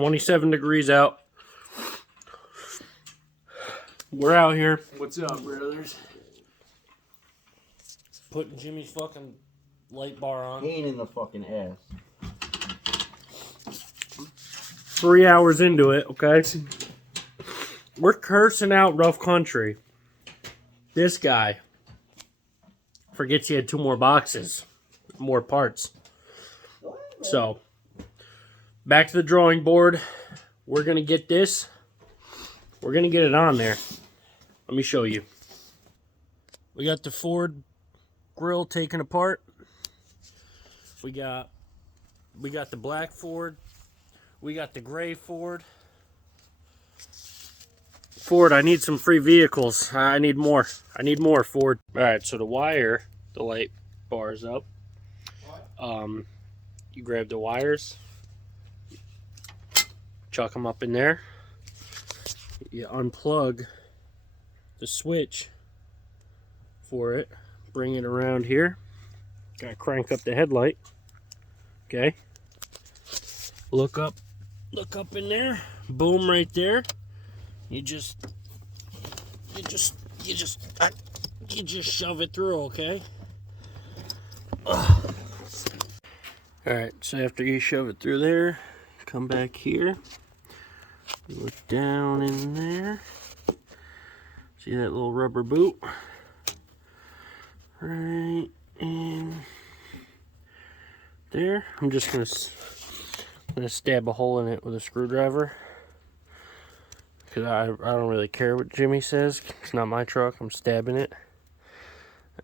27 degrees out. We're out here. What's up, brothers? Putting Jimmy's fucking light bar on. Pain in the fucking ass. 3 hours into it, okay? We're cursing out rough country. This guy forgets he had 2 more boxes, more parts. So, back to the drawing board. We're going to get this. We're going to get it on there. Let me show you. We got the Ford grill taken apart. We got the black Ford. We got the gray Ford. Ford, I need some free vehicles. I need more. I need more, Ford. All right, so the wire, the light bar's up. You grab the wires, chuck them up in there. You unplug the switch for it. Bring it around here. Gotta crank up the headlight. Okay. Look up in there. Boom, right there. You just shove it through, okay? Ugh. All right, so after you shove it through there, come back here. Look down in there. See that little rubber boot? Right in there. I'm just gonna stab a hole in it with a screwdriver. Because I don't really care what Jimmy says. It's not my truck. I'm stabbing it.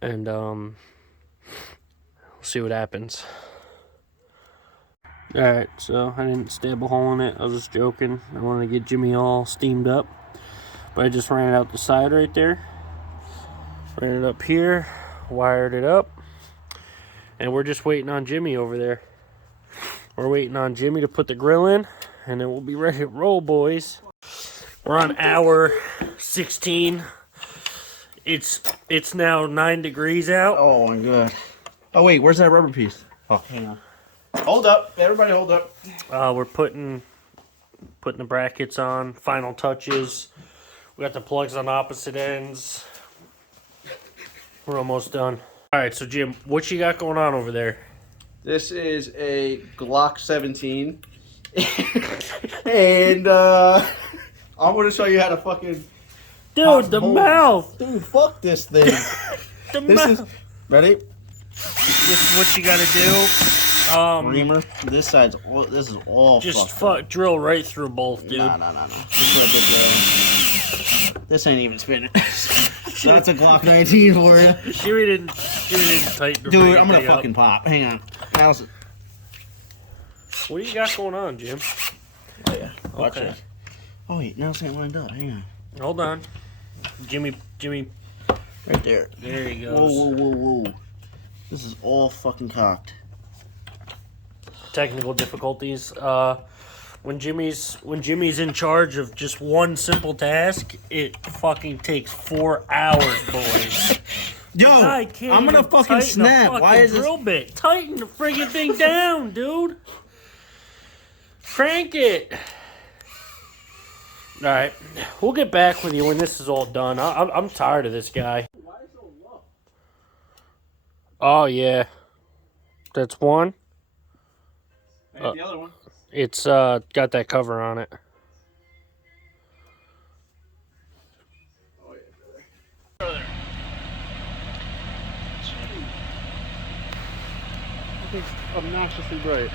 And we'll see what happens. Alright, so I didn't stab a hole in it. I was just joking. I wanted to get Jimmy all steamed up. But I just ran it out the side right there. Ran it up here. Wired it up. And we're just waiting on Jimmy over there. We're waiting on Jimmy to put the grill in. And then we'll be ready to roll, boys. We're on hour 16. It's now 9 degrees out. Oh my god. Oh wait, where's that rubber piece? Oh, hang on. Hold up, everybody, hold up. We're putting the brackets on. Final touches. We got the plugs on opposite ends. We're almost done. All right, so Jim, what you got going on over there? This is a Glock 17, and I'm gonna show you how to fucking. Dude, the mouth. Dude, fuck this thing. Ready? This is what you gotta do. Reamer. This side's all. This is all. Just drill right through both, dude. No. This ain't even spinning. That's a Glock 19 for you. Jimmy didn't tighten the Dude, I'm gonna thing fucking up. pop. Hang on. How's it? What do you got going on, Jim? Oh yeah. Watch Okay. it. Oh wait, now it's ain't lined up. Hang on. Hold on. Jimmy. Right there. There he goes. Whoa. This is all fucking cocked. Technical difficulties. When Jimmy's in charge of just one simple task, it fucking takes 4 hours, boys. Yo, I'm gonna fucking snap. Why is this? Drill bit. Tighten the friggin' thing down, dude. Crank it. All right, we'll get back with you when this is all done. I'm tired of this guy. Why is it so low? Oh yeah, that's one. Hey, the other one. It's got that cover on it. Oh yeah, brother. It's obnoxiously bright.